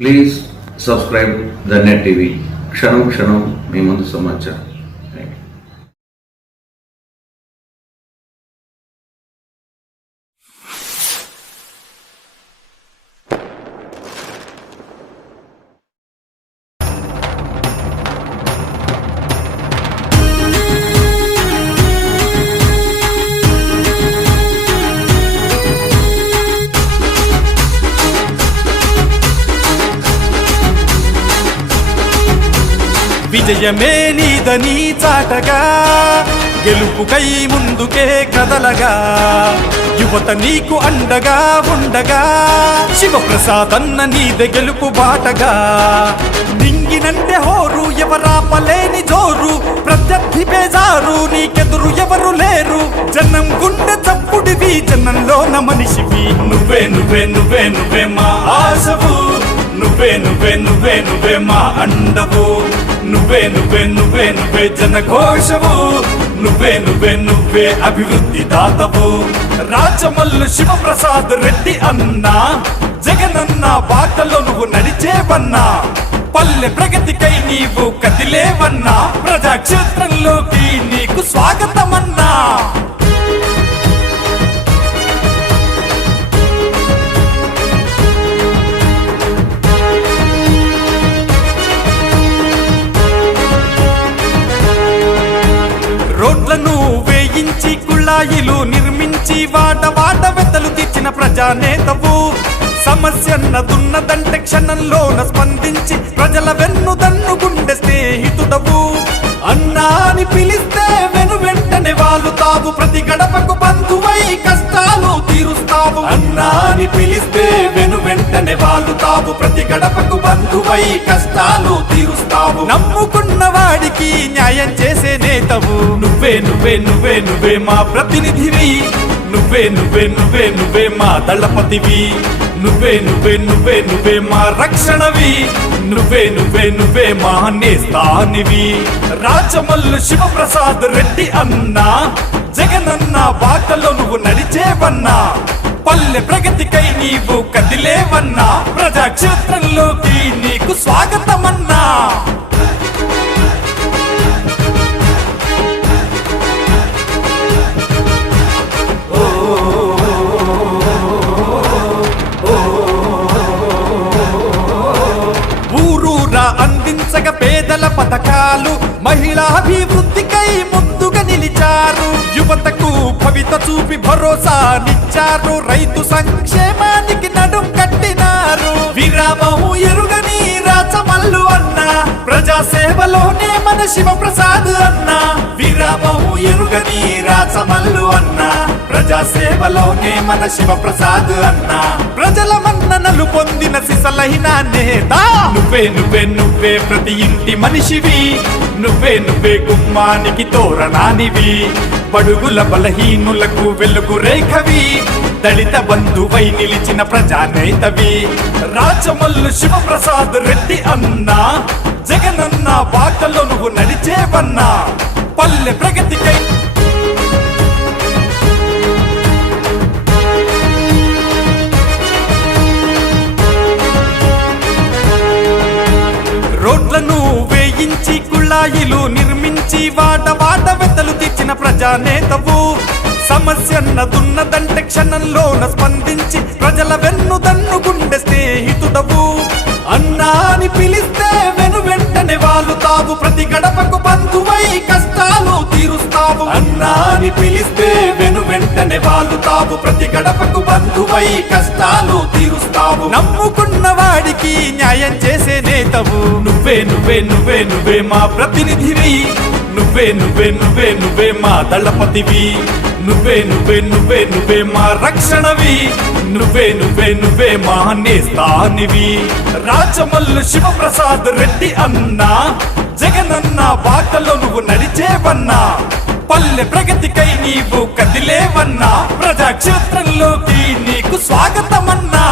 Please subscribe the net TV. క్షణం క్షణం మీ ముందు సమాచారం. విజయమే నీదని చాటగా గెలుపుకై ముందుకే కదలగా యువత నీకు అండగా ఉండగా శివప్రసాదన్న నీదే గెలుపు బాటగా నింగినంటే హోరు ఎవరాపలేని జోరు ప్రత్యర్థి బేజారు నీకెదురు ఎవరు లేరు జనం గుండె చప్పుడివి జనంలోన మనిషివి నువ్వే నువ్వే నువ్వే నువ్వే మా ఆశవు నువ్వే నువ్వే నువ్వే నువ్వే మా అండవు నువ్వే నువ్వే నువ్వే నువ్వే జనఘోషవు నువ్వే నువ్వే నువ్వే అభివృద్ధి దాతవు రాజమల్లు శివప్రసాద్ రెడ్డి అన్నా జగనన్న బాటలో నువ్వు నడిచేవన్నా పల్లె ప్రగతికై నీవు కదిలేవన్నా ప్రజాక్షేత్రంలోకి నీకు స్వాగతమన్నా రోడ్లను వేయించి కుళాయిలు నిర్మించి వాడ వెతలు తీర్చిన ప్రజానేతవు సమస్యన్నదున్నదంటే క్షణంలోన స్పందించి ప్రజల వెన్నుదన్ను గుండె స్నేహితుడవు అన్నా అని పిలిస్తే వెంటనే వాలుతావు ప్రతి గడపకు బంధువై కష్టాలు తీరుస్తావు అన్నా అని పిలిస్తే వెంటనే వాలుతావు ప్రతి గడపకు బంధువై కష్టాలు తీరుస్తావు నమ్ముకున్న వాడికి న్యాయం చేసే నేతవు నువ్వే నువ్వే నువ్వే నువ్వే మా ప్రతినిధివి నువ్వే నువ్వే నువ్వే నువ్వే మా దళపతివి నువ్వే నువ్వే నువ్వే నువ్వే మా రక్షణవి నువ్వే నువ్వే నువ్వే మా నేస్తానివి రాజమల్లు శివప్రసాద్ రెడ్డి అన్నా జగనన్న బాటలో నువ్వు నడిచేవన్నా పల్లె ప్రగతికై నీవు కదిలేవన్నా ప్రజాక్షేత్రంలోకి నీకు స్వాగతమన్నా అందించగ పేదల పథకాలు మహిళాభివృద్ధికై ముందుగా నిలిచారు యువతకు భవిత చూపి భరోసానిచ్చారు రైతు సంక్షేమానికి నడుం కట్టినారు విరామము ఎరుగని రాజమల్లు అన్నా ప్రజాసేవలోనే మన శివప్రసాద్ అన్నా విరామము ఎరుగని రాజమల్లు అన్నా ప్రజాసేవలోనే మన శివప్రసాద్ అన్నా ప్రజల మన్ననలు పొందిన సిసలైన నేత నువ్వే నువ్వే నువ్వే ప్రతి ఇంటి మనిషివి నువ్వే నువ్వే గుమ్మానికి తోరణానివి బడుగుల బలహీనులకు వెలుగు రేఖవి దళిత బంధువై నిలిచిన ప్రజానేతవి రాజమల్లు శివప్రసాద్ రెడ్డి అన్నా జగనన్న బాటలో నువ్వు నడిచేవన్నా పల్లె ప్రగతికై రోడ్లను వేయించి కుళాయిలు నిర్మించి వాడ వెతలు తీర్చిన ప్రజానేతవు సమస్యన్నదున్నదంటే క్షణంలోన స్పందించి ప్రజల వెన్నుదన్ను గుండె స్నేహితుడవు అన్నా అని పిలిస్తే వెంటనే వాలుతావు ప్రతి గడపకు బంధువై కష్టాలు తీరుస్తావు అన్నా అని పిలిస్తే వెంటనే వాలుతావు ప్రతి గడపకు బంధువై కష్టాలు తీరుస్తావు నమ్ముకున్న వాడికి న్యాయం చేసే నేతవు నువ్వే నువ్వే నువ్వే నువ్వే మా ప్రతినిధివి నువ్వే నువ్వే నువ్వే నువ్వే మా దళపతివి నువ్వే నువ్వే నువ్వే నువ్వే మా రక్షణవి నువ్వే నువ్వే నువ్వే మా నేస్తానివి రాజమల్లు శివప్రసాద్ రెడ్డి అన్నా జగనన్న బాటలో నువ్వు నడిచేవన్నా పల్లె ప్రగతికై నీవు కదిలేవన్నా ప్రజాక్షేత్రంలోకి నీకు స్వాగతమన్నా